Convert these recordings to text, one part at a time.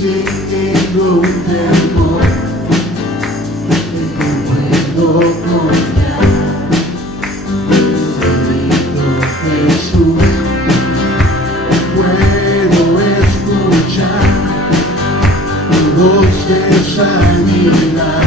sin ningún temor, puedo confiar. Bendito Jesús, puedo escuchar tu voz de sanidad.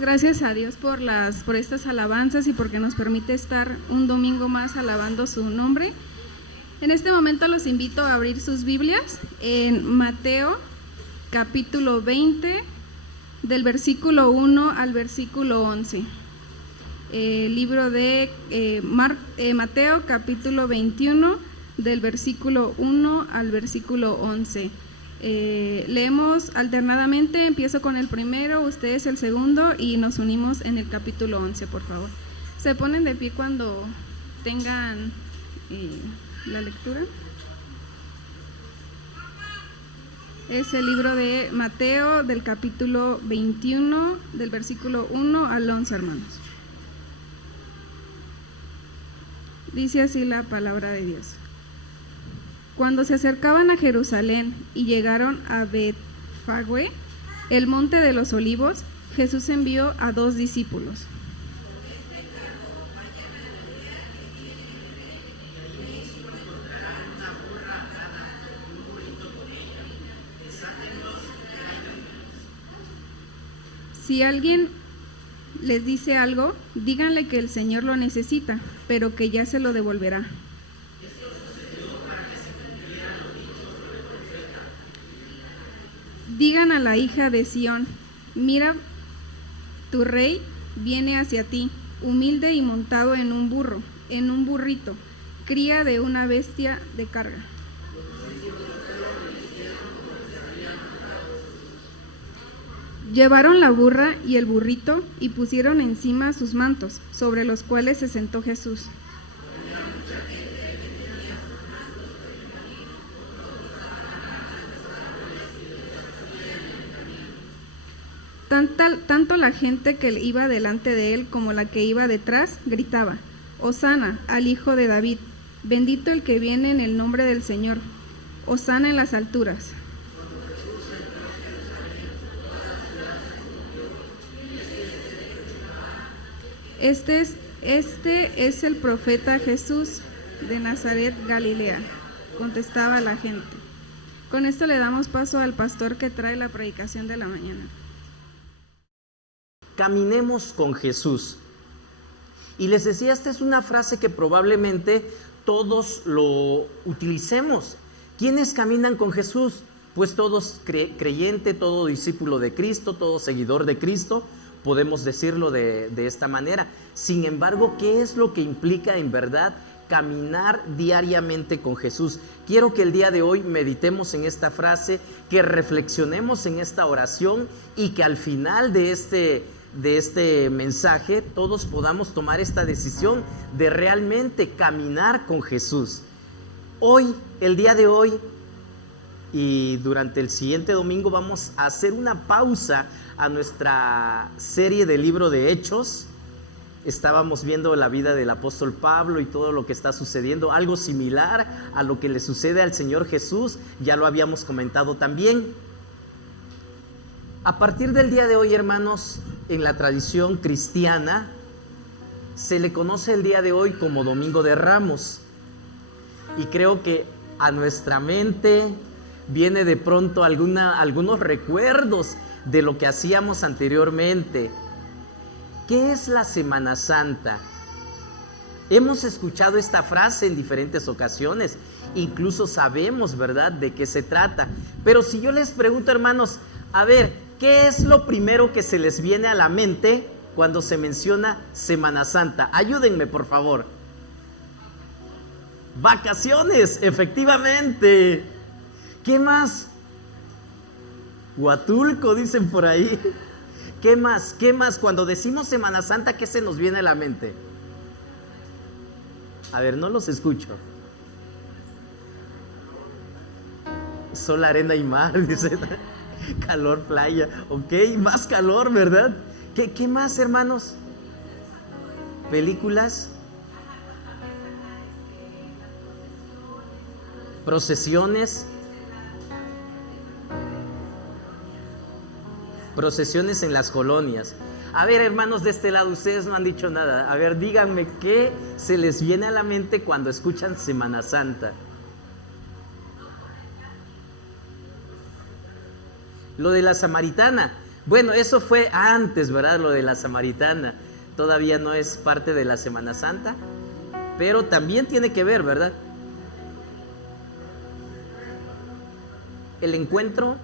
Gracias a Dios por estas alabanzas y porque nos permite estar un domingo más alabando su nombre. En este momento los invito a abrir sus Biblias en Mateo capítulo 20 del versículo 1 al versículo 11. Libro de Mateo capítulo 21 del versículo 1 al versículo 11. Leemos alternadamente, empiezo con el primero, ustedes el segundo y nos unimos en el capítulo 11, por favor. Se ponen de pie cuando tengan la lectura. Es el libro de Mateo del capítulo 21 del versículo 1 al 11, hermanos. Dice así la palabra de Dios. Cuando se acercaban a Jerusalén y llegaron a Betfagé, el monte de los olivos, Jesús envió a 2 discípulos. Si alguien les dice algo, díganle que el Señor lo necesita, pero que ya se lo devolverá. Digan a la hija de Sión: mira, tu rey viene hacia ti, humilde y montado en un burro, en un burrito, cría de una bestia de carga. Llevaron la burra y el burrito y pusieron encima sus mantos, sobre los cuales se sentó Jesús. Tanto la gente que iba delante de él como la que iba detrás gritaba: Hosana al Hijo de David, bendito el que viene en el nombre del Señor, Hosana en las alturas. Este es el profeta Jesús de Nazaret, Galilea, contestaba la gente. Con esto le damos paso al pastor que trae la predicación de la mañana. Caminemos con Jesús. Y les decía, esta es una frase que probablemente todos lo utilicemos. ¿Quiénes caminan con Jesús? Pues todos creyente, todo discípulo de Cristo, todo seguidor de Cristo, podemos decirlo de esta manera. Sin embargo, ¿qué es lo que implica en verdad caminar diariamente con Jesús? Quiero que el día de hoy meditemos en esta frase, que reflexionemos en esta oración y que al final de este mensaje todos podamos tomar esta decisión de realmente caminar con Jesús. Hoy, el día de hoy y durante el siguiente domingo vamos a hacer una pausa a nuestra serie del libro de Hechos. Estábamos viendo la vida del apóstol Pablo y todo lo que está sucediendo, algo similar a lo que le sucede al Señor Jesús, ya lo habíamos comentado también. A partir del día de hoy, hermanos, en la tradición cristiana se le conoce el día de hoy como Domingo de Ramos, y creo que a nuestra mente viene de pronto algunos recuerdos de lo que hacíamos anteriormente. ¿Qué es la Semana Santa? Hemos escuchado esta frase en diferentes ocasiones, incluso sabemos, ¿verdad?, de qué se trata. Pero si yo les pregunto, hermanos, a ver, ¿qué es lo primero que se les viene a la mente cuando se menciona Semana Santa? Ayúdenme, por favor. Vacaciones, efectivamente. ¿Qué más? Huatulco, dicen por ahí. ¿Qué más? ¿Qué más? Cuando decimos Semana Santa, ¿qué se nos viene a la mente? A ver, no los escucho. Sol, arena y mar, dicen. Calor, playa. Ok, más calor, ¿verdad? ¿Qué más, hermanos? Películas. Procesiones. Procesiones en las colonias. A ver, hermanos de este lado, ustedes no han dicho nada. A ver, díganme qué se les viene a la mente cuando escuchan Semana Santa. Lo de la Samaritana. Bueno, eso fue antes, ¿verdad? Lo de la Samaritana. Todavía no es parte de la Semana Santa, pero también tiene que ver, ¿verdad? El encuentro.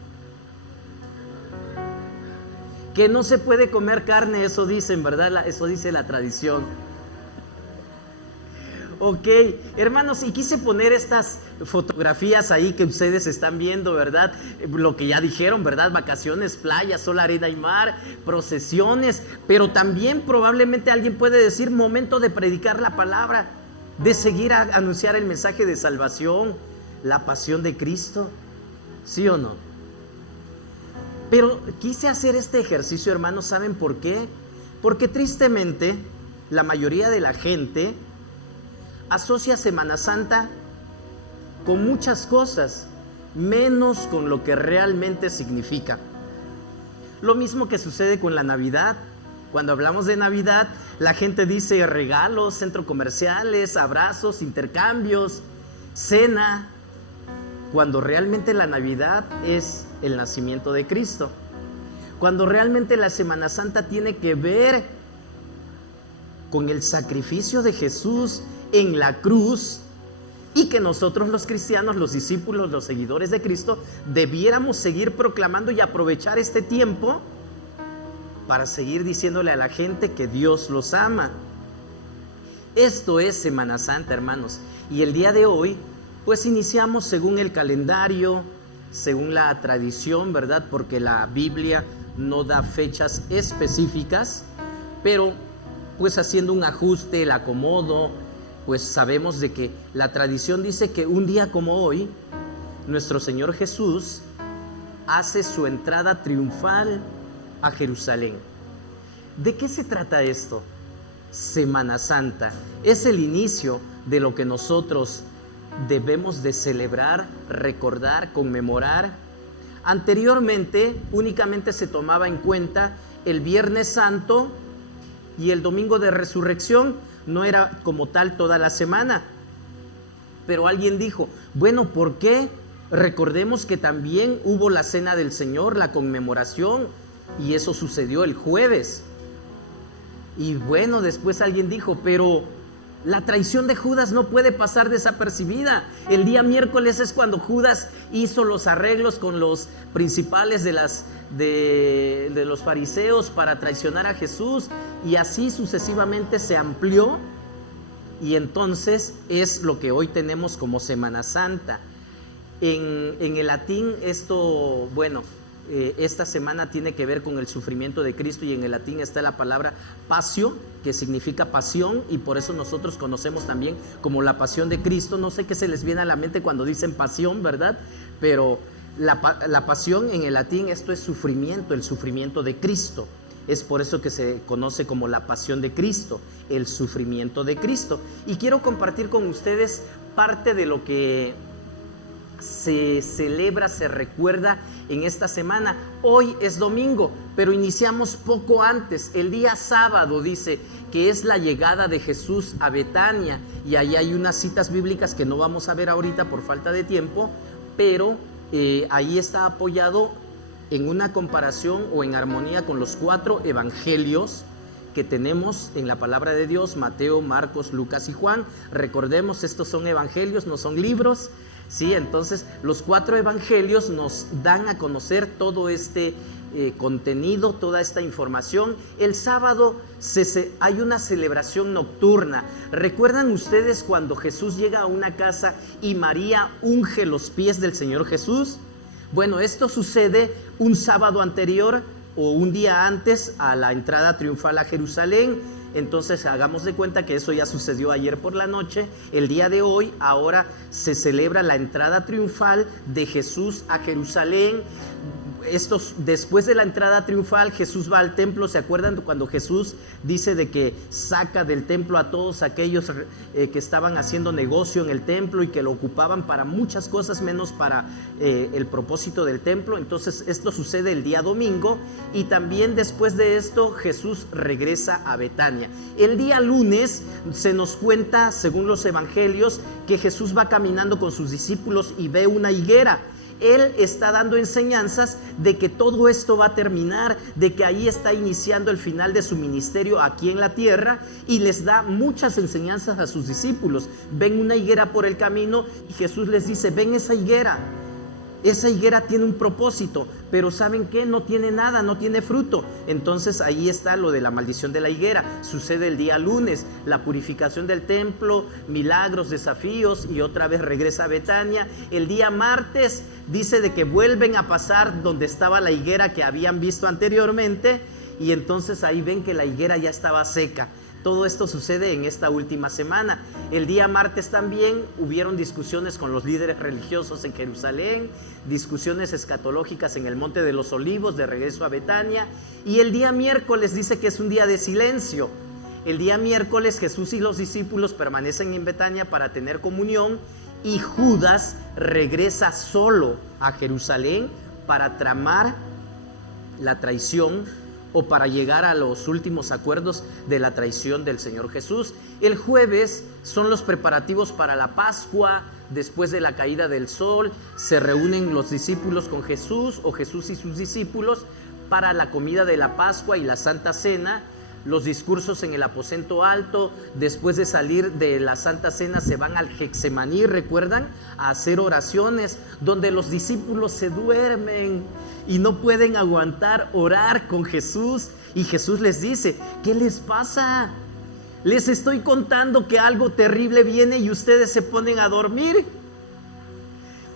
Que no se puede comer carne, eso dicen, ¿verdad? Eso dice la tradición. Ok, hermanos, y quise poner estas fotografías ahí que ustedes están viendo, ¿verdad? Lo que ya dijeron, ¿verdad? Vacaciones, playa, sol, arena y mar, procesiones, pero también probablemente alguien puede decir momento de predicar la palabra, de seguir a anunciar el mensaje de salvación, la pasión de Cristo, ¿sí o no? Pero quise hacer este ejercicio, hermanos, ¿saben por qué? Porque tristemente la mayoría de la gente asocia Semana Santa con muchas cosas, menos con lo que realmente significa. Lo mismo que sucede con la Navidad. Cuando hablamos de Navidad, la gente dice regalos, centros comerciales, abrazos, intercambios, cena, cuando realmente la Navidad es el nacimiento de Cristo. Cuando realmente la Semana Santa tiene que ver con el sacrificio de Jesús en la cruz y que nosotros los cristianos, los discípulos, los seguidores de Cristo, debiéramos seguir proclamando y aprovechar este tiempo para seguir diciéndole a la gente que Dios los ama. Esto es Semana Santa, hermanos, y el día de hoy pues iniciamos según el calendario, según la tradición, ¿verdad? Porque la Biblia no da fechas específicas, pero pues haciendo un ajuste, el acomodo, pues sabemos de que la tradición dice que un día como hoy, nuestro Señor Jesús hace su entrada triunfal a Jerusalén. ¿De qué se trata esto? Semana Santa es el inicio de lo que nosotros debemos de celebrar, recordar, conmemorar. Anteriormente únicamente se tomaba en cuenta el Viernes Santo y el Domingo de Resurrección, no era como tal toda la semana. Pero alguien dijo, bueno, ¿por qué? Recordemos que también hubo la Cena del Señor, la conmemoración, y eso sucedió el jueves. Y bueno, después alguien dijo, pero la traición de Judas no puede pasar desapercibida. El día miércoles es cuando Judas hizo los arreglos con los principales de los fariseos para traicionar a Jesús, y así sucesivamente se amplió, y entonces es lo que hoy tenemos como Semana Santa. En el latín esto, bueno, esta semana tiene que ver con el sufrimiento de Cristo, y en el latín está la palabra passio, que significa pasión, y por eso nosotros conocemos también como la pasión de Cristo. No sé qué se les viene a la mente cuando dicen pasión, ¿verdad? Pero la pasión en el latín, esto es sufrimiento, el sufrimiento de Cristo. Es por eso que se conoce como la pasión de Cristo, el sufrimiento de Cristo. Y quiero compartir con ustedes parte de lo que se celebra, se recuerda en esta semana. Hoy es domingo, pero iniciamos poco antes. El día sábado dice que es la llegada de Jesús a Betania, y ahí hay unas citas bíblicas que no vamos a ver ahorita por falta de tiempo, pero ahí está apoyado en una comparación o en armonía con los 4 evangelios que tenemos en la palabra de Dios: Mateo, Marcos, Lucas y Juan. Recordemos, estos son evangelios, no son libros. Sí, entonces los 4 evangelios nos dan a conocer todo este contenido, toda esta información. El sábado hay una celebración nocturna. ¿Recuerdan ustedes cuando Jesús llega a una casa y María unge los pies del Señor Jesús? Bueno, esto sucede un sábado anterior o un día antes a la entrada triunfal a Jerusalén. Entonces hagamos de cuenta que eso ya sucedió ayer por la noche. El día de hoy ahora se celebra la entrada triunfal de Jesús a Jerusalén. Después de la entrada triunfal, Jesús va al templo. ¿Se acuerdan cuando Jesús dice de que saca del templo a todos aquellos que estaban haciendo negocio en el templo y que lo ocupaban para muchas cosas menos para el propósito del templo? Entonces esto sucede el día domingo, y también después de esto Jesús regresa a Betania. El día lunes se nos cuenta, según los evangelios, que Jesús va caminando con sus discípulos y ve una higuera. Él está dando enseñanzas de que todo esto va a terminar, de que ahí está iniciando el final de su ministerio aquí en la tierra, y les da muchas enseñanzas a sus discípulos. Ven una higuera por el camino y Jesús les dice: ven esa higuera tiene un propósito, pero ¿saben qué? No tiene nada, no tiene fruto. Entonces ahí está lo de la maldición de la higuera. Sucede el día lunes, la purificación del templo, milagros, desafíos, y otra vez regresa a Betania. El día martes dice de que vuelven a pasar donde estaba la higuera que habían visto anteriormente, y entonces ahí ven que la higuera ya estaba seca. Todo esto sucede en esta última semana. El día martes también hubieron discusiones con los líderes religiosos en Jerusalén, discusiones escatológicas en el Monte de los Olivos, de regreso a Betania. Y el día miércoles dice que es un día de silencio. El día miércoles Jesús y los discípulos permanecen en Betania para tener comunión, y Judas regresa solo a Jerusalén para tramar la traición, o para llegar a los últimos acuerdos de la traición del Señor Jesús. El jueves son los preparativos para la Pascua. Después de la caída del sol, se reúnen los discípulos con Jesús, o Jesús y sus discípulos, para la comida de la Pascua y la Santa Cena. los discursos en el aposento alto. Después de salir de la Santa Cena se van al Getsemaní, ¿recuerdan? A hacer oraciones, donde los discípulos se duermen y no pueden aguantar orar con Jesús. Y Jesús les dice: ¿qué les pasa? Les estoy contando que algo terrible viene y ustedes se ponen a dormir.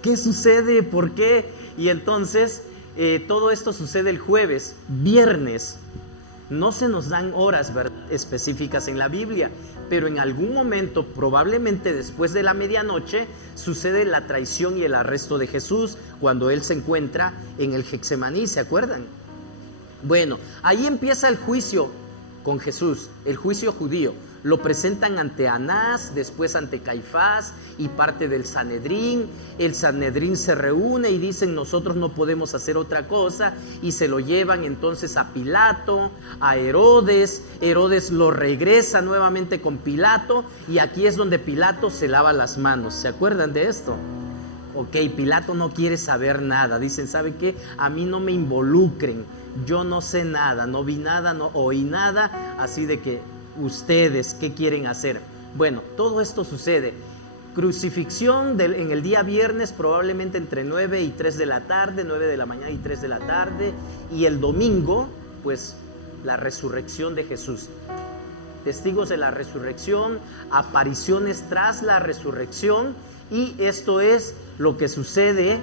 ¿Qué sucede? ¿Por qué? Y entonces todo esto sucede el jueves. Viernes no se nos dan horas, ¿verdad?, específicas en la Biblia, pero en algún momento, probablemente después de la medianoche, sucede la traición y el arresto de Jesús, cuando Él se encuentra en el Getsemaní, ¿se acuerdan? Bueno, ahí empieza el juicio con Jesús, el juicio judío. Lo presentan ante Anás, después ante Caifás y parte del Sanedrín. El Sanedrín se reúne y dicen: nosotros no podemos hacer otra cosa, y se lo llevan entonces a Pilato, a Herodes. Herodes lo regresa nuevamente con Pilato, y aquí es donde Pilato se lava las manos. ¿Se acuerdan de esto? Ok, Pilato no quiere saber nada. Dicen: ¿sabe qué? A mí no me involucren, yo no sé nada, no vi nada, no oí nada, así de que ustedes, ¿qué quieren hacer? Bueno, todo esto sucede. Crucifixión en el día viernes, probablemente entre 9 y 3 de la tarde, 9 de la mañana y 3 de la tarde. Y el domingo, pues, la resurrección de Jesús. Testigos de la resurrección, apariciones tras la resurrección. Y esto es lo que sucede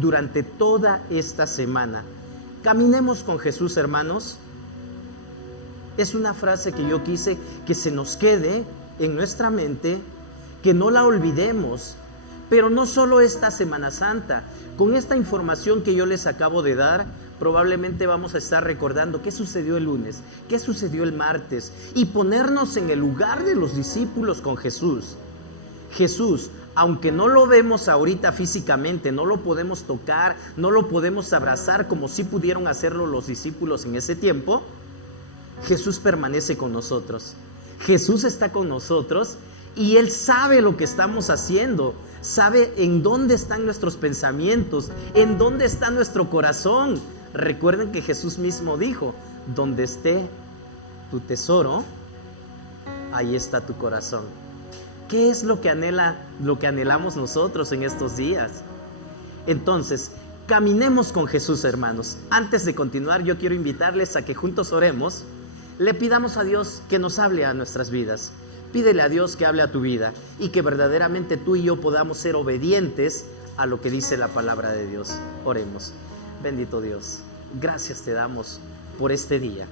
durante toda esta semana. Caminemos con Jesús, hermanos. Es una frase que yo quise que se nos quede en nuestra mente, que no la olvidemos. Pero no solo esta Semana Santa. Con esta información que yo les acabo de dar, probablemente vamos a estar recordando qué sucedió el lunes, qué sucedió el martes, y ponernos en el lugar de los discípulos con Jesús. Jesús, aunque no lo vemos ahorita físicamente, no lo podemos tocar, no lo podemos abrazar como sí pudieron hacerlo los discípulos en ese tiempo, Jesús permanece con nosotros. Jesús está con nosotros y Él sabe lo que estamos haciendo, sabe en dónde están nuestros pensamientos, en dónde está nuestro corazón. Recuerden que Jesús mismo dijo: donde esté tu tesoro, ahí está tu corazón. ¿Qué es lo que anhelamos nosotros en estos días? Entonces, caminemos con Jesús, hermanos. Antes de continuar, yo quiero invitarles a que juntos oremos. Le pidamos a Dios que nos hable a nuestras vidas. Pídele a Dios que hable a tu vida y que verdaderamente tú y yo podamos ser obedientes a lo que dice la palabra de Dios. Oremos. Bendito Dios, gracias te damos por este día.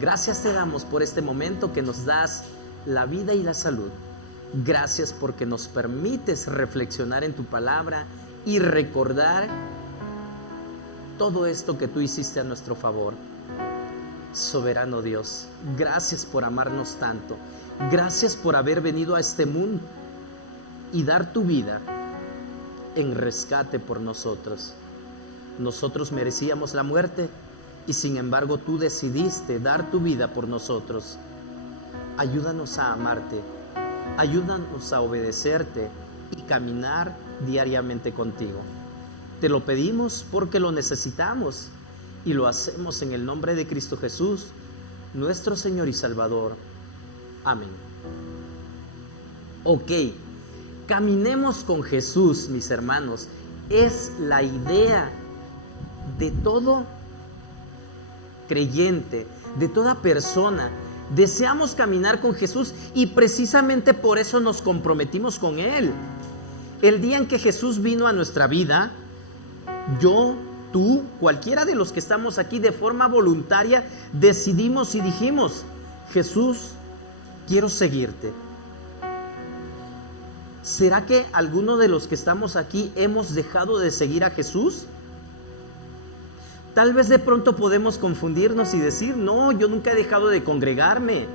Gracias te damos por este momento que nos das la vida y la salud. Gracias porque nos permites reflexionar en tu palabra y recordar todo esto que tú hiciste a nuestro favor. Soberano Dios, gracias por amarnos tanto. Gracias por haber venido a este mundo y dar tu vida en rescate por nosotros. Nosotros merecíamos la muerte y sin embargo tú decidiste dar tu vida por nosotros. Ayúdanos a amarte, ayúdanos a obedecerte y caminar diariamente contigo. Te lo pedimos porque lo necesitamos y lo hacemos en el nombre de Cristo Jesús, nuestro Señor y Salvador. Amén. Ok, caminemos con Jesús, mis hermanos. Es la idea de todo creyente, de toda persona. Deseamos caminar con Jesús y precisamente por eso nos comprometimos con Él. El día en que Jesús vino a nuestra vida, yo, tú, cualquiera de los que estamos aquí de forma voluntaria, decidimos y dijimos: Jesús, quiero seguirte. ¿Será que alguno de los que estamos aquí hemos dejado de seguir a Jesús? Tal vez de pronto podemos confundirnos y decir: no, yo nunca he dejado de congregarme,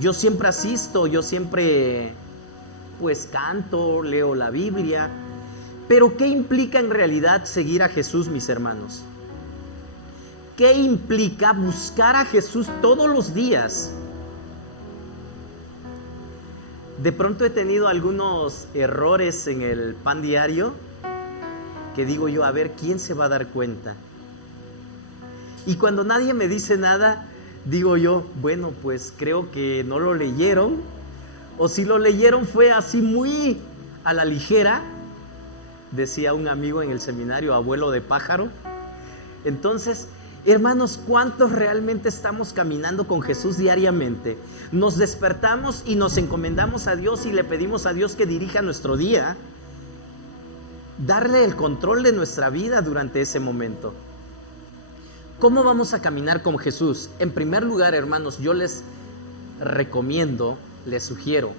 yo siempre asisto, yo siempre pues canto, leo la Biblia. Pero ¿qué implica en realidad seguir a Jesús, mis hermanos? ¿Qué implica buscar a Jesús todos los días? De pronto he tenido algunos errores en el pan diario que digo yo: a ver, ¿quién se va a dar cuenta? Y cuando nadie me dice nada, digo yo, bueno, pues creo que no lo leyeron, o si lo leyeron fue así muy a la ligera, decía un amigo en el seminario, abuelo de pájaro. Entonces, hermanos, ¿cuántos realmente estamos caminando con Jesús diariamente? Nos despertamos y nos encomendamos a Dios y le pedimos a Dios que dirija nuestro día, darle el control de nuestra vida durante ese momento. ¿Cómo vamos a caminar con Jesús? En primer lugar, hermanos, yo les recomiendo, les sugiero,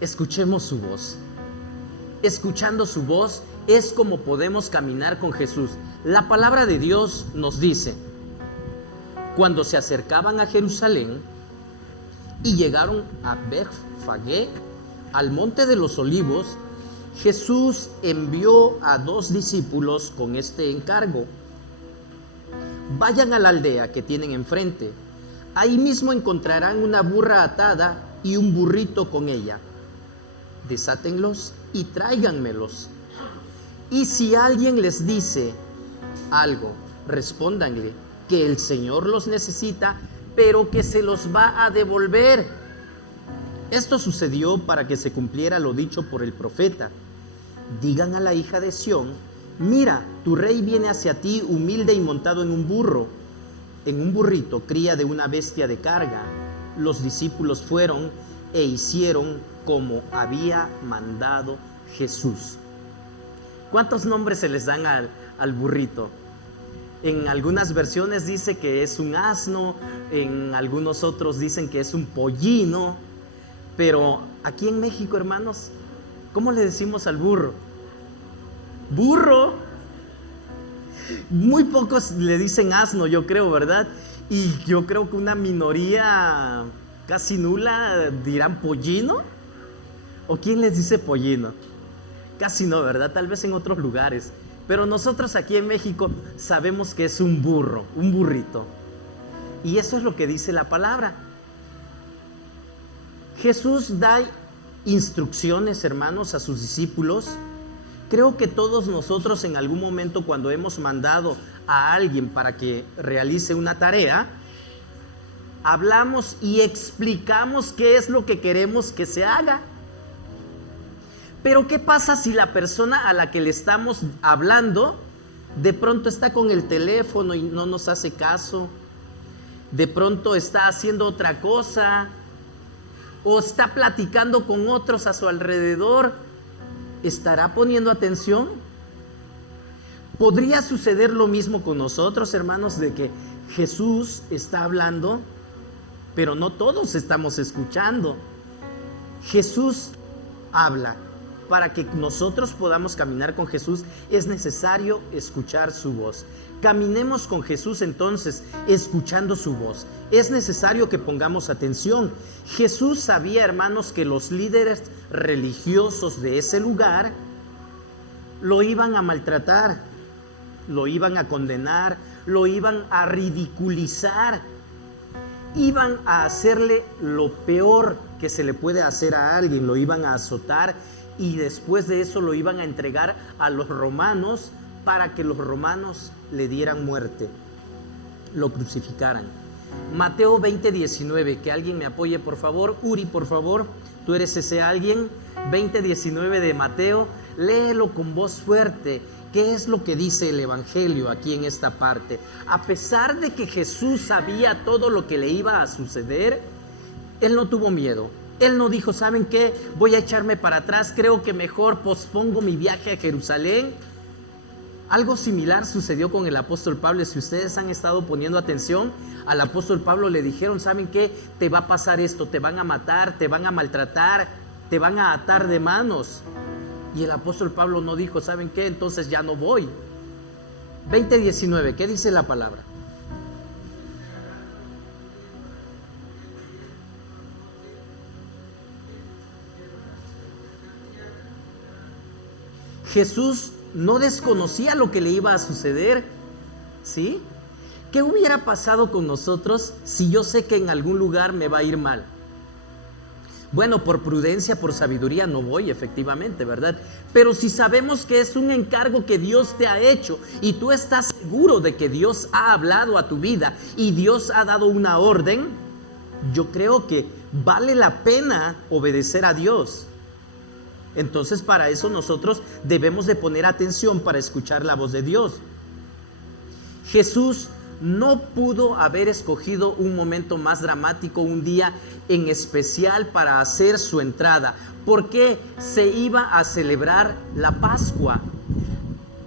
escuchemos su voz. Escuchando su voz es como podemos caminar con Jesús. La palabra de Dios nos dice: cuando se acercaban a Jerusalén y llegaron a Betfagé, al monte de los olivos, Jesús envió a 2 discípulos con este encargo: vayan a la aldea que tienen enfrente. Ahí mismo encontrarán una burra atada y un burrito con ella. Desátenlos y tráiganmelos. Y si alguien les dice algo, respóndanle que el Señor los necesita, pero que se los va a devolver. Esto sucedió para que se cumpliera lo dicho por el profeta: digan a la hija de Sión, mira, tu rey viene hacia ti humilde y montado en un burrito, cría de una bestia de carga. Los discípulos fueron e hicieron como había mandado Jesús. ¿Cuántos nombres se les dan al burrito? En algunas versiones dice que es un asno, en algunos otros dicen que es un pollino, pero aquí en México, hermanos, ¿cómo le decimos al burro? Burro. Muy pocos le dicen asno, yo creo, ¿verdad? Y yo creo que una minoría casi nula dirán pollino. ¿O quién les dice pollino? Casi no, ¿verdad? Tal vez en otros lugares. Pero nosotros aquí en México sabemos que es un burro, un burrito. Y eso es lo que dice la palabra. Jesús da instrucciones, hermanos, a sus discípulos. Creo que todos nosotros en algún momento, cuando hemos mandado a alguien para que realice una tarea, hablamos y explicamos qué es lo que queremos que se haga. Pero ¿qué pasa si la persona a la que le estamos hablando de pronto está con el teléfono y no nos hace caso? De pronto está haciendo otra cosa, o está platicando con otros a su alrededor. ¿Estará poniendo atención? ¿Podría suceder lo mismo con nosotros, hermanos, de que Jesús está hablando, pero no todos estamos escuchando? Jesús habla. Para que nosotros podamos caminar con Jesús es necesario escuchar su voz. Caminemos con Jesús entonces escuchando su voz. Es necesario que pongamos atención. Jesús sabía, hermanos, que los líderes religiosos de ese lugar lo iban a maltratar, lo iban a condenar, lo iban a ridiculizar, iban a hacerle lo peor que se le puede hacer a alguien, lo iban a azotar. Y después de eso lo iban a entregar a los romanos para que los romanos le dieran muerte, lo crucificaran. Mateo 20:19, que alguien me apoye por favor. Uri, por favor, tú eres ese alguien. 20:19 de Mateo, léelo con voz fuerte. ¿Qué es lo que dice el Evangelio aquí en esta parte? A pesar de que Jesús sabía todo lo que le iba a suceder, Él no tuvo miedo. Él no dijo, ¿saben qué? Voy a echarme para atrás, creo que mejor pospongo mi viaje a Jerusalén. Algo similar sucedió con el apóstol Pablo. Si ustedes han estado poniendo atención, al apóstol Pablo le dijeron, ¿saben qué? Te va a pasar esto, te van a matar, te van a maltratar, te van a atar de manos. Y el apóstol Pablo no dijo, ¿saben qué? Entonces ya no voy. 20:19, ¿qué dice la palabra? Jesús no desconocía lo que le iba a suceder, ¿sí? ¿Qué hubiera pasado con nosotros si yo sé que en algún lugar me va a ir mal? Bueno, por prudencia, por sabiduría no voy, efectivamente, ¿verdad? Pero si sabemos que es un encargo que Dios te ha hecho y tú estás seguro de que Dios ha hablado a tu vida y Dios ha dado una orden, yo creo que vale la pena obedecer a Dios. Entonces, para eso nosotros debemos de poner atención para escuchar la voz de Dios. Jesús no pudo haber escogido un momento más dramático, un día en especial para hacer su entrada, porque se iba a celebrar la Pascua.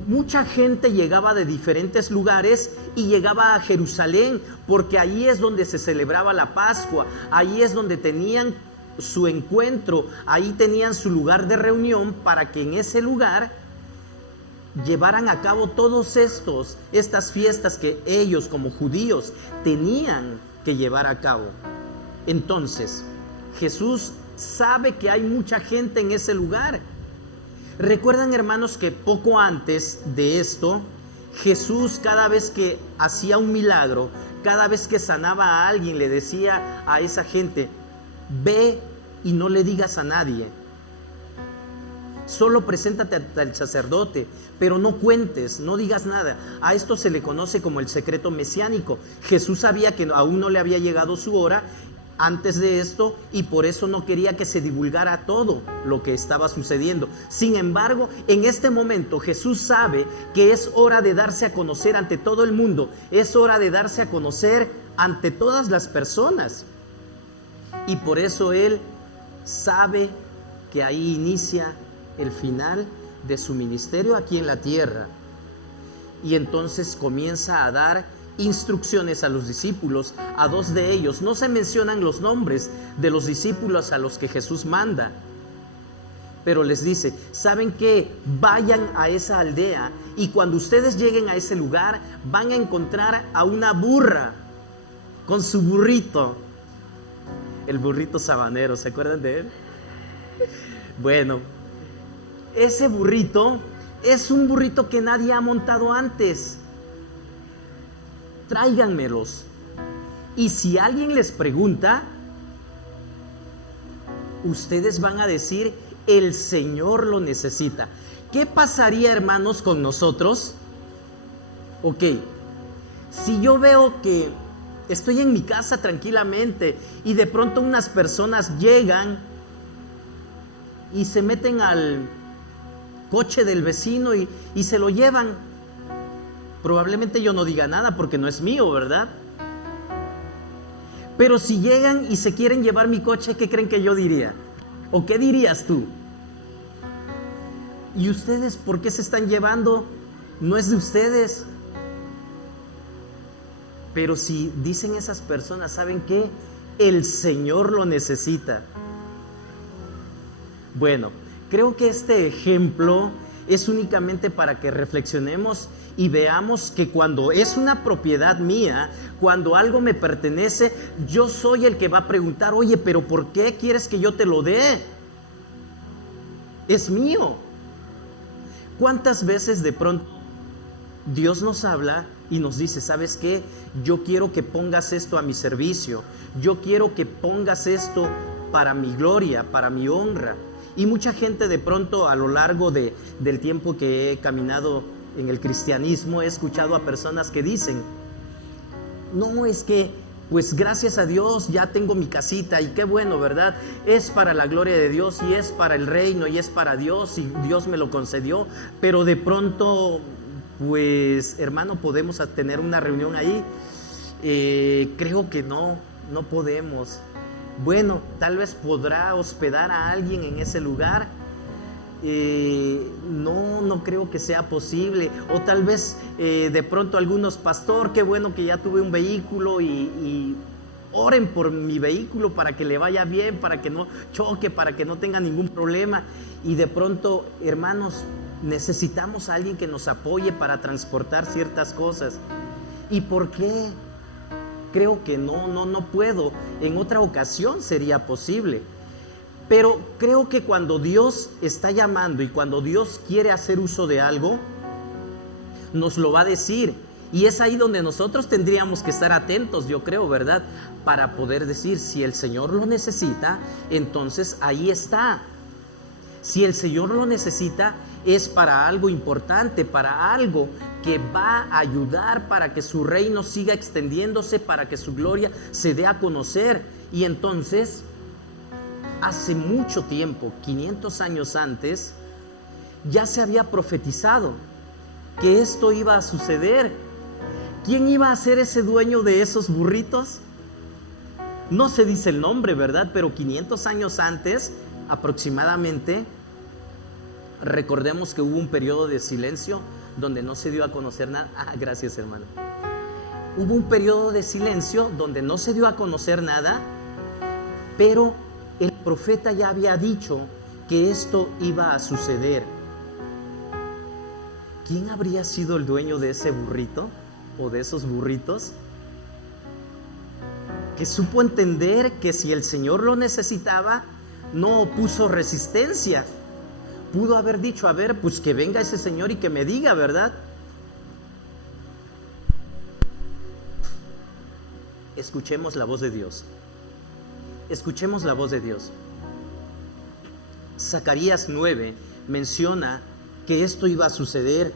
Mucha gente llegaba de diferentes lugares y llegaba a Jerusalén, porque ahí es donde se celebraba la Pascua, ahí es donde tenían su encuentro, ahí tenían su lugar de reunión, para que en ese lugar llevaran a cabo todos estas fiestas que ellos como judíos tenían que llevar a cabo. Entonces, Jesús sabe que hay mucha gente en ese lugar. Recuerdan, hermanos, que poco antes de esto, Jesús, cada vez que hacía un milagro, cada vez que sanaba a alguien, le decía a esa gente: ve y no le digas a nadie. Solo preséntate al sacerdote, pero no cuentes, no digas nada. A esto se le conoce como el secreto mesiánico. Jesús sabía que aún no le había llegado su hora antes de esto, y por eso no quería que se divulgara todo lo que estaba sucediendo. Sin embargo, en este momento Jesús sabe que es hora de darse a conocer ante todo el mundo, es hora de darse a conocer ante todas las personas. Y por eso Él sabe que ahí inicia el final de su ministerio aquí en la tierra. Y entonces comienza a dar instrucciones a los discípulos. A dos de ellos no se mencionan los nombres de los discípulos a los que Jesús manda, pero les dice: ¿saben qué? Vayan a esa aldea, y cuando ustedes lleguen a ese lugar van a encontrar a una burra con su burrito, el burrito sabanero. ¿Se acuerdan de él? Bueno, ese burrito es un burrito que nadie ha montado antes. Tráiganmelos. Y si alguien les pregunta, ustedes van a decir: el Señor lo necesita. ¿Qué pasaría, hermanos, con nosotros? Ok, si yo veo que estoy en mi casa tranquilamente y de pronto unas personas llegan y se meten al coche del vecino y se lo llevan, probablemente yo no diga nada porque no es mío, ¿verdad? Pero si llegan y se quieren llevar mi coche, ¿qué creen que yo diría? ¿O qué dirías tú? ¿Y ustedes por qué se están llevando? No es de ustedes. Pero si dicen esas personas: ¿saben qué? El Señor lo necesita. Bueno, creo que este ejemplo es únicamente para que reflexionemos y veamos que cuando es una propiedad mía, cuando algo me pertenece, yo soy el que va a preguntar: oye, pero ¿por qué quieres que yo te lo dé? Es mío. ¿Cuántas veces de pronto Dios nos habla y nos dice: ¿sabes qué? Yo quiero que pongas esto a mi servicio, yo quiero que pongas esto para mi gloria, para mi honra? Y mucha gente de pronto, a lo largo del tiempo que he caminado en el cristianismo, he escuchado a personas que dicen: no, es que pues gracias a Dios ya tengo mi casita, y qué bueno, ¿verdad? Es para la gloria de Dios y es para el reino y es para Dios y Dios me lo concedió. Pero de pronto, pues hermano, ¿podemos tener una reunión ahí? Creo que no podemos. Bueno, tal vez podrá hospedar a alguien en ese lugar. No creo que sea posible. O tal vez de pronto algunos: pastor, qué bueno que ya tuve un vehículo y oren por mi vehículo para que le vaya bien, para que no choque, para que no tenga ningún problema. Y de pronto, hermanos, necesitamos a alguien que nos apoye para transportar ciertas cosas. ¿Y por qué? Creo que no puedo. En otra ocasión sería posible. Pero creo que cuando Dios está llamando y cuando Dios quiere hacer uso de algo, nos lo va a decir. Y es ahí donde nosotros tendríamos que estar atentos, yo creo, ¿verdad? Para poder decir, si el Señor lo necesita, entonces ahí está. Si el Señor lo necesita, es para algo importante, para algo que va a ayudar para que su reino siga extendiéndose, para que su gloria se dé a conocer. Y entonces, hace mucho tiempo, 500 años antes, ya se había profetizado que esto iba a suceder. ¿Quién iba a ser ese dueño de esos burritos? No se dice el nombre, ¿verdad? Pero 500 años antes, aproximadamente, recordemos que hubo un periodo de silencio donde no se dio a conocer nada. Gracias, hermano. Hubo un periodo de silencio donde no se dio a conocer nada, pero el profeta ya había dicho que esto iba a suceder. ¿Quién habría sido el dueño de ese burrito o de esos burritos? Que supo entender que si el Señor lo necesitaba, no opuso resistencia. Pudo haber dicho, a ver, pues que venga ese Señor y que me diga, ¿verdad? Escuchemos la voz de Dios. Escuchemos la voz de Dios. Zacarías 9 menciona que esto iba a suceder.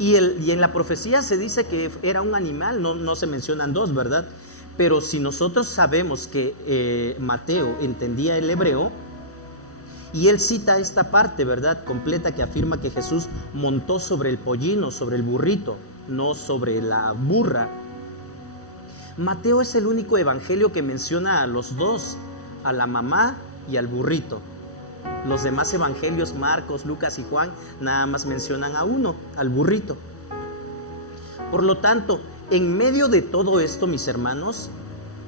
Y en la profecía se dice que era un animal, no se mencionan dos, ¿verdad? Pero si nosotros sabemos que Mateo entendía el hebreo, y él cita esta parte, ¿verdad?, completa, que afirma que Jesús montó sobre el pollino, sobre el burrito, no sobre la burra. Mateo es el único evangelio que menciona a los dos, a la mamá y al burrito. Los demás evangelios, Marcos, Lucas y Juan, nada más mencionan a uno, al burrito. Por lo tanto, en medio de todo esto, mis hermanos,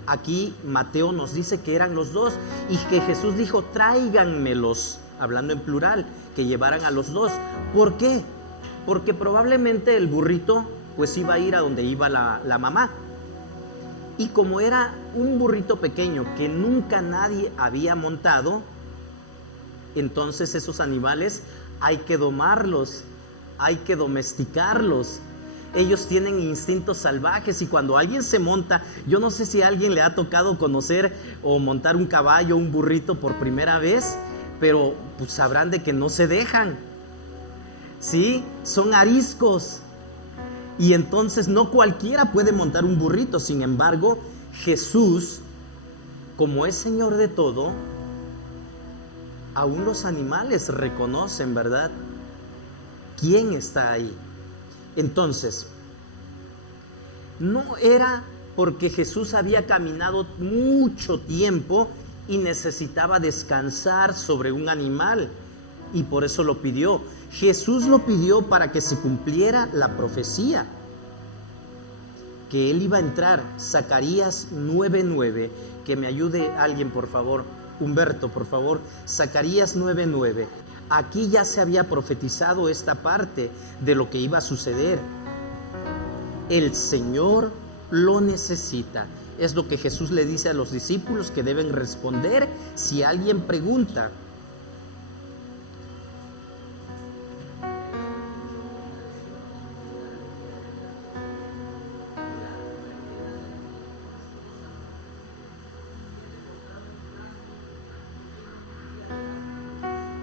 aquí Mateo nos dice que eran los dos y que Jesús dijo, tráiganmelos, hablando en plural, que llevaran a los dos. ¿Por qué? Porque probablemente el burrito pues iba a ir a donde iba la mamá. Y como era un burrito pequeño que nunca nadie había montado, entonces esos animales hay que domarlos, hay que domesticarlos. Ellos tienen instintos salvajes y cuando alguien se monta, yo no sé si a alguien le ha tocado conocer o montar un caballo, un burrito por primera vez, pero pues sabrán de que no se dejan, ¿sí? Son ariscos y entonces no cualquiera puede montar un burrito. Sin embargo, Jesús, como es Señor de todo, aún los animales reconocen, ¿verdad?, quién está ahí. Entonces, no era porque Jesús había caminado mucho tiempo y necesitaba descansar sobre un animal y por eso lo pidió. Jesús lo pidió para que se cumpliera la profecía, que Él iba a entrar. Zacarías 9:9, que me ayude alguien, por favor. Humberto, por favor. Zacarías 9:9. Aquí ya se había profetizado esta parte de lo que iba a suceder. El Señor lo necesita. Es lo que Jesús le dice a los discípulos que deben responder si alguien pregunta.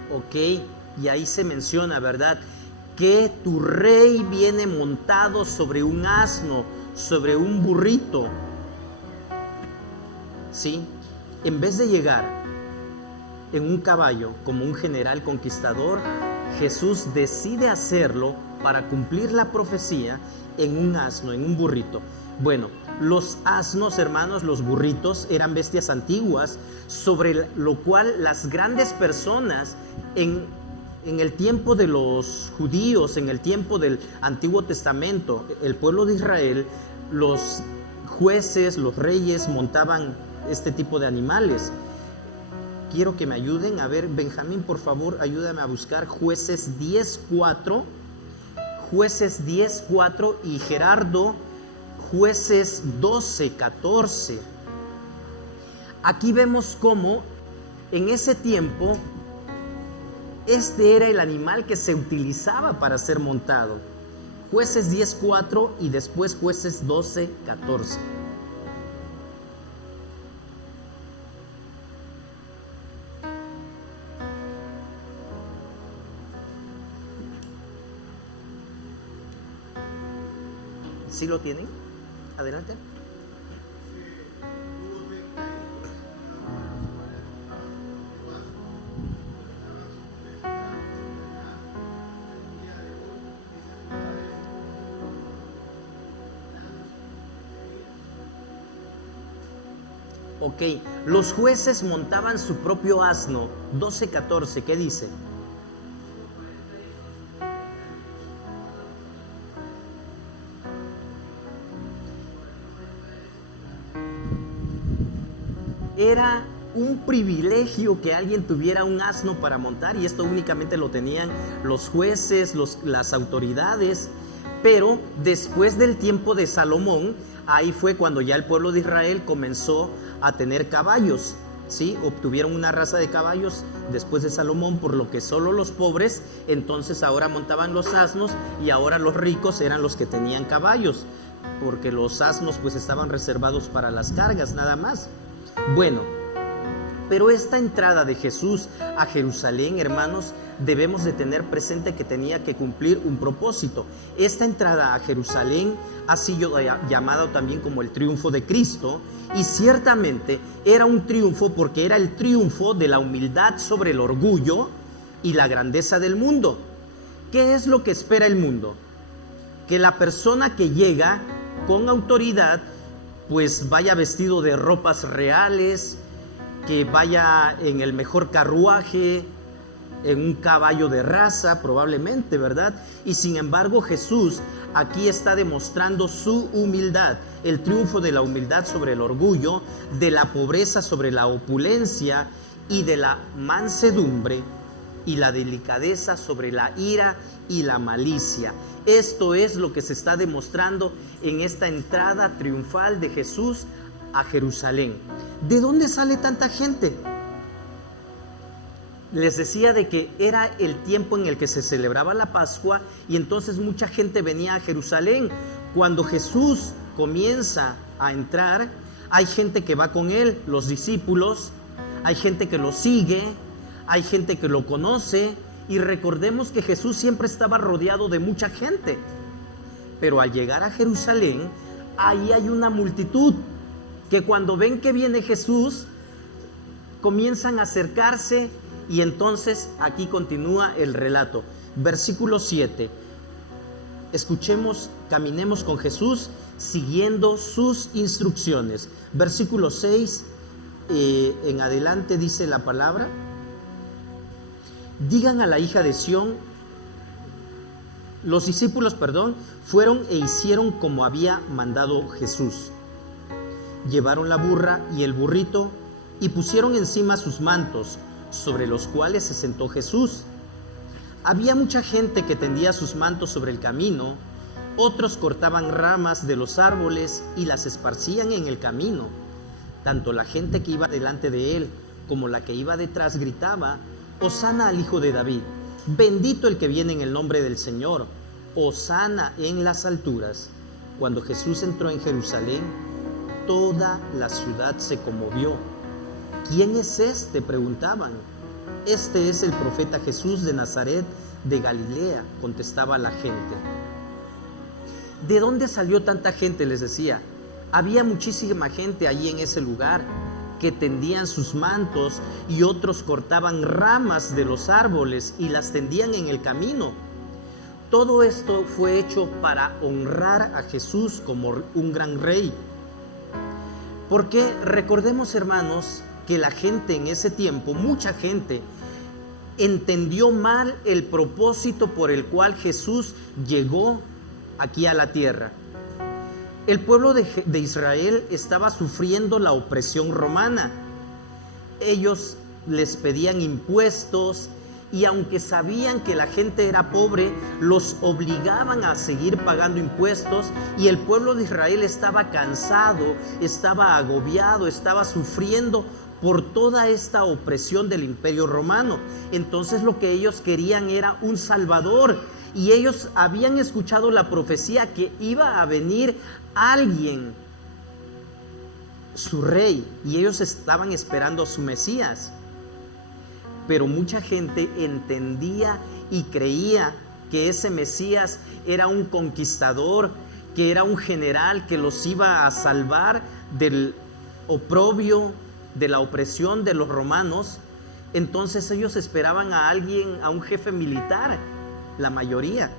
Ok, y ahí se menciona, ¿verdad?, que tu rey viene montado sobre un asno, sobre un burrito. ¿Sí? En vez de llegar en un caballo como un general conquistador, Jesús decide hacerlo para cumplir la profecía en un asno, en un burrito. Bueno, los asnos, hermanos, los burritos, eran bestias antiguas, sobre lo cual las grandes personas en el tiempo de los judíos, en el tiempo del Antiguo Testamento, el pueblo de Israel, los jueces, los reyes montaban este tipo de animales. Quiero que me ayuden, a ver, Benjamín, por favor, ayúdame a buscar Jueces 10:4, Jueces 10:4 y Gerardo, Jueces 12:14. Aquí vemos cómo en ese tiempo este era el animal que se utilizaba para ser montado. Jueces 10:4 y después Jueces 12:14. ¿Sí lo tienen? Adelante. Ok, los jueces montaban su propio asno. 12:14, ¿qué dice? Era un privilegio que alguien tuviera un asno para montar, y esto únicamente lo tenían los jueces, las autoridades. Pero después del tiempo de Salomón, ahí fue cuando ya el pueblo de Israel comenzó a tener caballos, ¿sí? Obtuvieron una raza de caballos después de Salomón, por lo que solo los pobres entonces ahora montaban los asnos, y ahora los ricos eran los que tenían caballos, porque los asnos pues estaban reservados para las cargas nada más. Bueno, pero esta entrada de Jesús a Jerusalén, hermanos, debemos de tener presente que tenía que cumplir un propósito. Esta entrada a Jerusalén ha sido llamado también como el triunfo de Cristo, y ciertamente era un triunfo porque era el triunfo de la humildad sobre el orgullo y la grandeza del mundo. ¿Qué es lo que espera el mundo? Que la persona que llega con autoridad pues vaya vestido de ropas reales, que vaya en el mejor carruaje, en un caballo de raza probablemente, ¿verdad? Y sin embargo Jesús aquí está demostrando su humildad, el triunfo de la humildad sobre el orgullo, de la pobreza sobre la opulencia, y de la mansedumbre y la delicadeza sobre la ira y la malicia. Esto es lo que se está demostrando en esta entrada triunfal de Jesús a Jerusalén. ¿De dónde sale tanta gente? Les decía de que era el tiempo en el que se celebraba la Pascua, y entonces mucha gente venía a Jerusalén. Cuando Jesús comienza a entrar, hay gente que va con él, los discípulos, hay gente que lo sigue, hay gente que lo conoce, y recordemos que Jesús siempre estaba rodeado de mucha gente. Pero al llegar a Jerusalén, ahí hay una multitud que cuando ven que viene Jesús, comienzan a acercarse. Y entonces aquí continúa el relato. Versículo 7. Escuchemos, caminemos con Jesús siguiendo sus instrucciones. Versículo 6 en adelante dice la palabra: digan a la hija de Sión. Los discípulos, fueron e hicieron como había mandado Jesús. Llevaron la burra y el burrito y pusieron encima sus mantos, sobre los cuales se sentó Jesús. Había mucha gente que tendía sus mantos sobre el camino, otros cortaban ramas de los árboles y las esparcían en el camino. Tanto la gente que iba delante de él como la que iba detrás gritaba: Hosana al Hijo de David, bendito el que viene en el nombre del Señor, Hosana en las alturas. Cuando Jesús entró en Jerusalén, toda la ciudad se conmovió. ¿Quién es este?, preguntaban. Este es el profeta Jesús de Nazaret de Galilea, contestaba la gente. ¿De dónde salió tanta gente?, les decía. Había muchísima gente allí en ese lugar que tendían sus mantos, y otros cortaban ramas de los árboles y las tendían en el camino. Todo esto fue hecho para honrar a Jesús como un gran rey. Porque recordemos, hermanos, que la gente en ese tiempo, mucha gente, entendió mal el propósito por el cual Jesús llegó aquí a la tierra. El pueblo de Israel estaba sufriendo la opresión romana. Ellos les pedían impuestos, y aunque sabían que la gente era pobre, los obligaban a seguir pagando impuestos, y el pueblo de Israel estaba cansado, estaba agobiado, estaba sufriendo por toda esta opresión del imperio romano. Entonces lo que ellos querían era un salvador, y ellos habían escuchado la profecía que iba a venir alguien, su rey, y ellos estaban esperando a su Mesías. Pero mucha gente entendía y creía que ese Mesías era un conquistador, que era un general que los iba a salvar del oprobio, de la opresión de los romanos. Entonces ellos esperaban a alguien, a un jefe militar, la mayoría.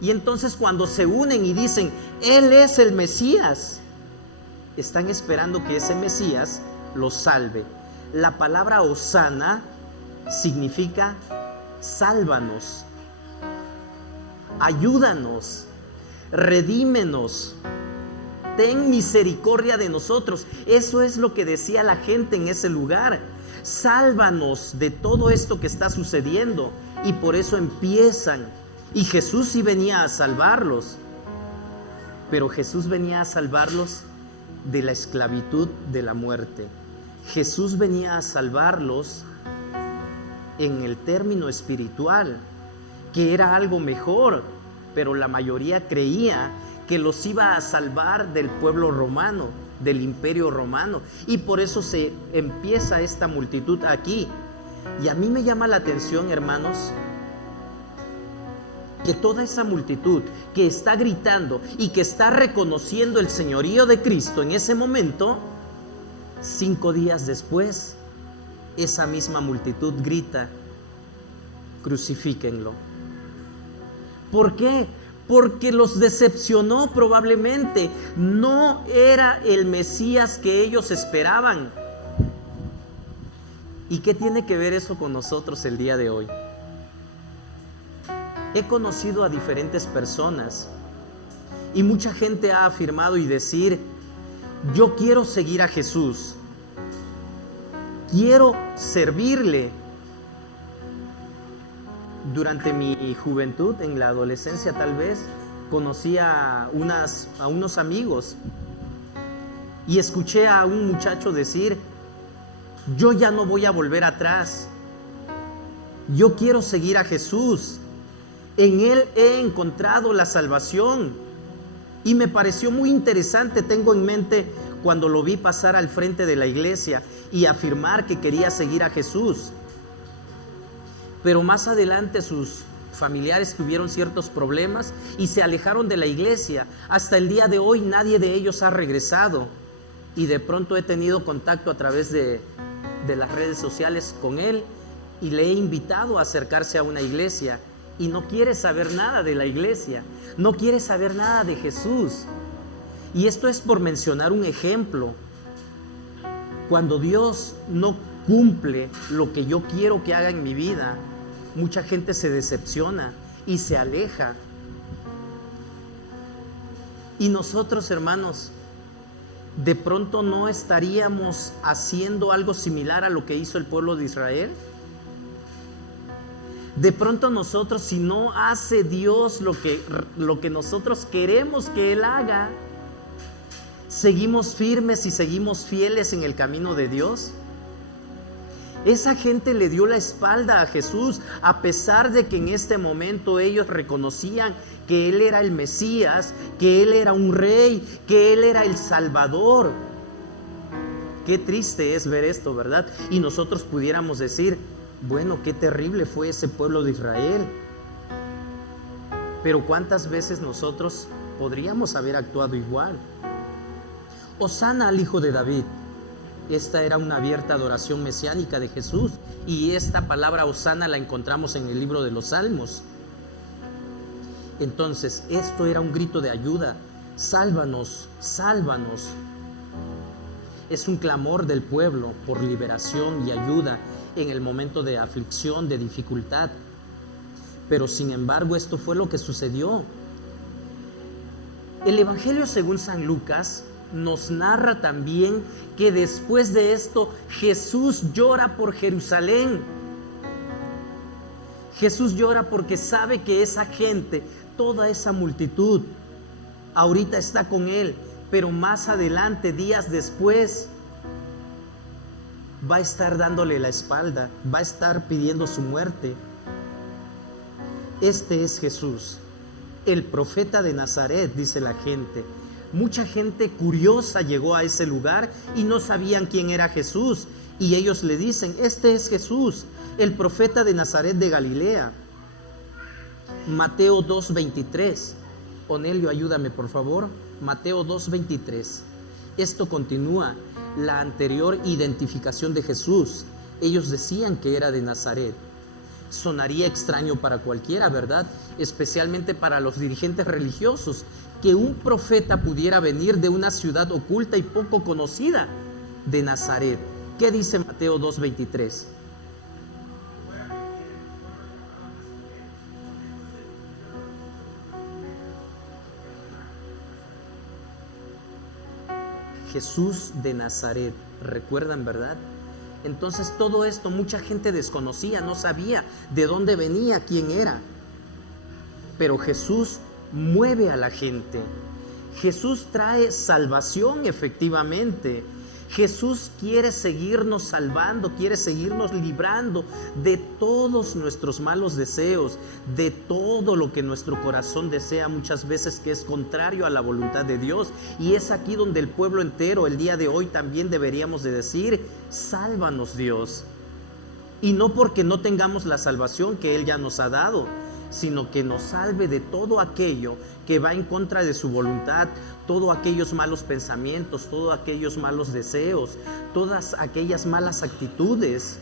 Y entonces cuando se unen y dicen, Él es el Mesías, están esperando que ese Mesías los salve. La palabra Hosana significa sálvanos, ayúdanos, redímenos, ten misericordia de nosotros. Eso es lo que decía la gente en ese lugar. Sálvanos de todo esto que está sucediendo. Y por eso empiezan. Y Jesús sí venía a salvarlos, pero Jesús venía a salvarlos de la esclavitud, de la muerte. Jesús venía a salvarlos en el término espiritual, que era algo mejor, pero la mayoría creía que los iba a salvar del pueblo romano, del imperio romano, y por eso se empieza esta multitud aquí. Y a mí me llama la atención, hermanos, que toda esa multitud que está gritando y que está reconociendo el señorío de Cristo en ese momento, 5 días después, esa misma multitud grita, crucifíquenlo. ¿Por qué? Porque los decepcionó probablemente. No era el Mesías que ellos esperaban. ¿Y qué tiene que ver eso con nosotros el día de hoy? He conocido a diferentes personas y mucha gente ha afirmado y decir, yo quiero seguir a Jesús, quiero servirle. Durante mi juventud, en la adolescencia tal vez, conocí a unos amigos y escuché a un muchacho decir, yo ya no voy a volver atrás, yo quiero seguir a Jesús, en Él he encontrado la salvación. Y me pareció muy interesante, tengo en mente cuando lo vi pasar al frente de la iglesia y afirmar que quería seguir a Jesús. Pero más adelante sus familiares tuvieron ciertos problemas y se alejaron de la iglesia. Hasta el día de hoy nadie de ellos ha regresado. Y de pronto he tenido contacto a través de las redes sociales con él y le he invitado a acercarse a una iglesia. Y no quiere saber nada de la iglesia, no quiere saber nada de Jesús. Y esto es por mencionar un ejemplo. Cuando Dios no cumple lo que yo quiero que haga en mi vida, mucha gente se decepciona y se aleja. Y nosotros, hermanos, de pronto no estaríamos haciendo algo similar a lo que hizo el pueblo de Israel. De pronto nosotros, si no hace Dios lo que nosotros queremos que Él haga, ¿seguimos firmes y seguimos fieles en el camino de Dios? Esa gente le dio la espalda a Jesús, a pesar de que en este momento ellos reconocían que Él era el Mesías, que Él era un rey, que Él era el Salvador. Qué triste es ver esto, ¿verdad? Y nosotros pudiéramos decir, bueno, qué terrible fue ese pueblo de Israel. Pero ¿cuántas veces nosotros podríamos haber actuado igual? Hosana al Hijo de David. Esta era una abierta adoración mesiánica de Jesús. Y esta palabra Hosana la encontramos en el libro de los Salmos. Entonces, esto era un grito de ayuda. Sálvanos, sálvanos. Es un clamor del pueblo por liberación y ayuda en el momento de aflicción, de dificultad. Pero sin embargo, esto fue lo que sucedió. El Evangelio según San Lucas nos narra también que después de esto Jesús llora por Jerusalén. Jesús llora porque sabe que esa gente, toda esa multitud, ahorita está con Él, pero más adelante, días después, va a estar dándole la espalda, va a estar pidiendo su muerte. este es Jesús, el profeta de Nazaret, dice la gente. Mucha gente curiosa llegó a ese lugar y no sabían quién era Jesús. Y ellos le dicen, este es Jesús, el profeta de Nazaret de Galilea. Mateo 2:23. Onelio, ayúdame por favor. Mateo 2:23. Esto continúa la anterior identificación de Jesús. Ellos decían que era de Nazaret. Sonaría extraño para cualquiera, ¿verdad? Especialmente para los dirigentes religiosos, que un profeta pudiera venir de una ciudad oculta y poco conocida, de Nazaret. ¿Qué dice Mateo 2:23? Jesús de Nazaret, ¿recuerdan, verdad? Entonces todo esto mucha gente desconocía, no sabía de dónde venía, quién era. Pero Jesús mueve a la gente. Jesús trae salvación efectivamente. Jesús quiere seguirnos salvando, quiere seguirnos librando de todos nuestros malos deseos, de todo lo que nuestro corazón desea muchas veces que es contrario a la voluntad de Dios. Y es aquí donde el pueblo entero el día de hoy también deberíamos de decir, sálvanos Dios. Y no porque no tengamos la salvación que Él ya nos ha dado, sino que nos salve de todo aquello que va en contra de su voluntad, todos aquellos malos pensamientos, todos aquellos malos deseos, todas aquellas malas actitudes,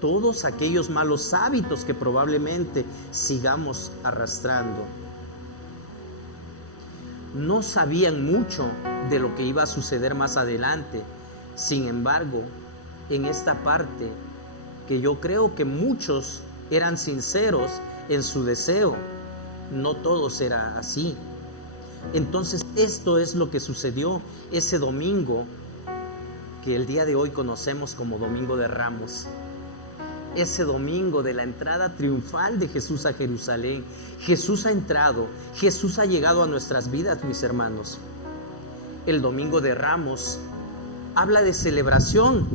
todos aquellos malos hábitos que probablemente sigamos arrastrando. No sabían mucho de lo que iba a suceder más adelante. Sin embargo, en esta parte, que yo creo que muchos eran sinceros en su deseo, no todos era así. Entonces esto es lo que sucedió ese domingo que el día de hoy conocemos como Domingo de Ramos. Ese domingo de la entrada triunfal de Jesús a Jerusalén. Jesús ha entrado, Jesús ha llegado a nuestras vidas, mis hermanos. El Domingo de Ramos habla de celebración,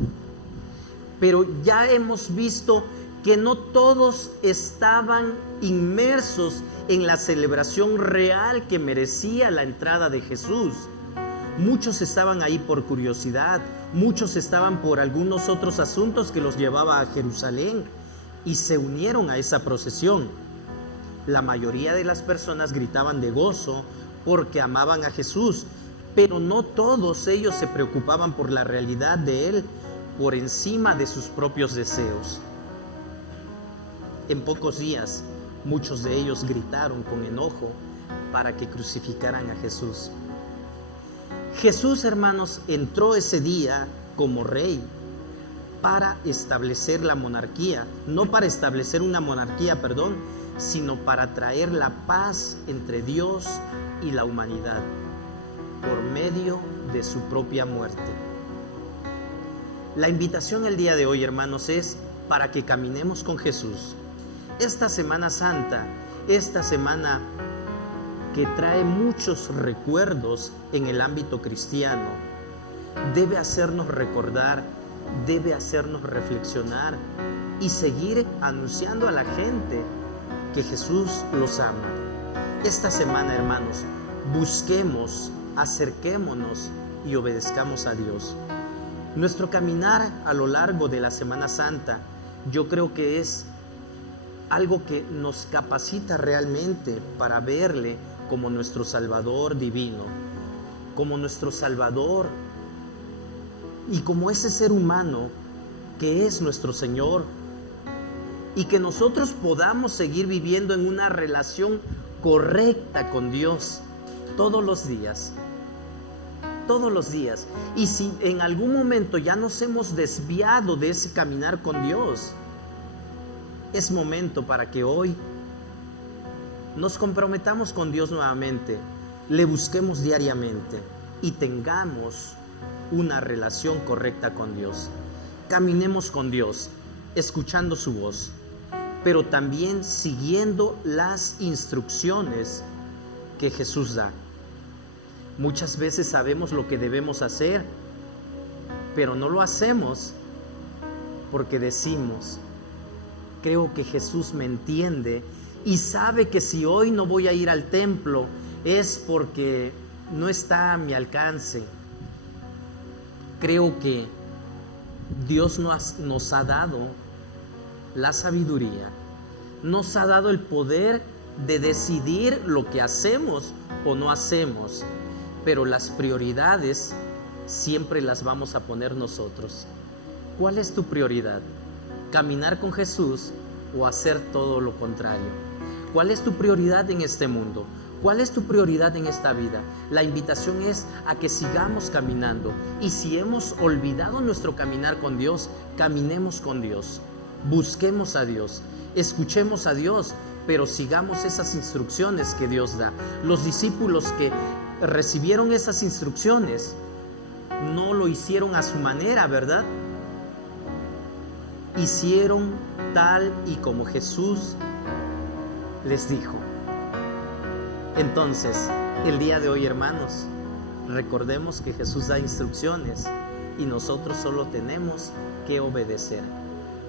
pero ya hemos visto que no todos estaban inmersos en la celebración real que merecía la entrada de Jesús. Muchos estaban ahí por curiosidad, muchos estaban por algunos otros asuntos que los llevaba a Jerusalén y se unieron a esa procesión. La mayoría de las personas gritaban de gozo porque amaban a Jesús, pero no todos ellos se preocupaban por la realidad de Él por encima de sus propios deseos. En pocos días, muchos de ellos gritaron con enojo para que crucificaran a Jesús. Jesús, hermanos, entró ese día como rey para establecer la monarquía, no para establecer una monarquía, sino para traer la paz entre Dios y la humanidad por medio de su propia muerte. La invitación el día de hoy, hermanos, es para que caminemos con Jesús. Esta Semana Santa, esta semana que trae muchos recuerdos en el ámbito cristiano, debe hacernos recordar, debe hacernos reflexionar y seguir anunciando a la gente que Jesús los ama. Esta semana, hermanos, busquemos, acerquémonos y obedezcamos a Dios. Nuestro caminar a lo largo de la Semana Santa, yo creo que es algo que nos capacita realmente para verle como nuestro Salvador divino, como nuestro Salvador y como ese ser humano que es nuestro Señor, y que nosotros podamos seguir viviendo en una relación correcta con Dios todos los días. Todos los días. Y si en algún momento ya nos hemos desviado de ese caminar con Dios, es momento para que hoy nos comprometamos con Dios nuevamente, le busquemos diariamente y tengamos una relación correcta con Dios. Caminemos con Dios, escuchando su voz, pero también siguiendo las instrucciones que Jesús da. Muchas veces sabemos lo que debemos hacer, pero no lo hacemos porque decimos, creo que Jesús me entiende y sabe que si hoy no voy a ir al templo es porque no está a mi alcance. Creo que Dios nos ha dado la sabiduría, nos ha dado el poder de decidir lo que hacemos o no hacemos, pero las prioridades siempre las vamos a poner nosotros. ¿Cuál es tu prioridad? ¿Caminar con Jesús o hacer todo lo contrario? ¿Cuál es tu prioridad en este mundo? ¿Cuál es tu prioridad en esta vida? La invitación es a que sigamos caminando, y si hemos olvidado nuestro caminar con Dios, caminemos con Dios, busquemos a Dios, escuchemos a Dios, pero sigamos esas instrucciones que Dios da. Los discípulos que recibieron esas instrucciones no lo hicieron a su manera, ¿verdad? Hicieron tal y como Jesús les dijo. Entonces, el día de hoy, hermanos, recordemos que Jesús da instrucciones y nosotros solo tenemos que obedecer.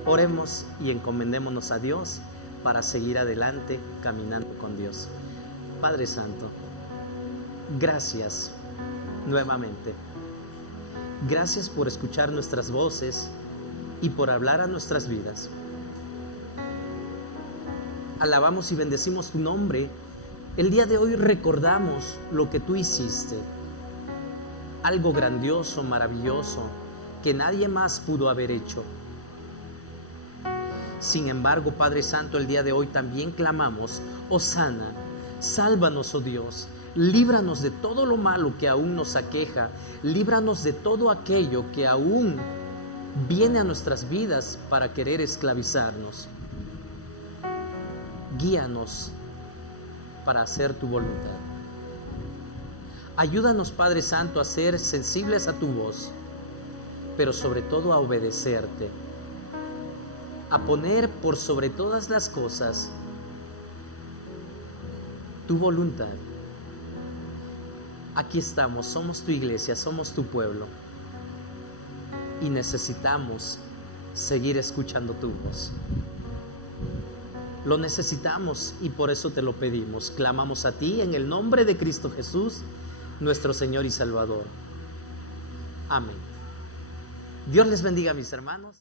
Oremos y encomendémonos a Dios para seguir adelante caminando con Dios. Padre Santo, gracias nuevamente. Gracias por escuchar nuestras voces y por hablar a nuestras vidas. Alabamos y bendecimos tu nombre. El día de hoy recordamos lo que tú hiciste, algo grandioso, maravilloso, que nadie más pudo haber hecho. Sin embargo, Padre Santo, el día de hoy también clamamos: Hosana, sálvanos, oh Dios, líbranos de todo lo malo que aún nos aqueja, líbranos de todo aquello que aún viene a nuestras vidas para querer esclavizarnos. Guíanos para hacer tu voluntad. Ayúdanos, Padre Santo, a ser sensibles a tu voz, pero sobre todo a obedecerte, a poner por sobre todas las cosas tu voluntad. Aquí estamos, somos tu iglesia, somos tu pueblo, y necesitamos seguir escuchando tu voz. Lo necesitamos y por eso te lo pedimos. Clamamos a ti en el nombre de Cristo Jesús, nuestro Señor y Salvador. Amén. Dios les bendiga, mis hermanos.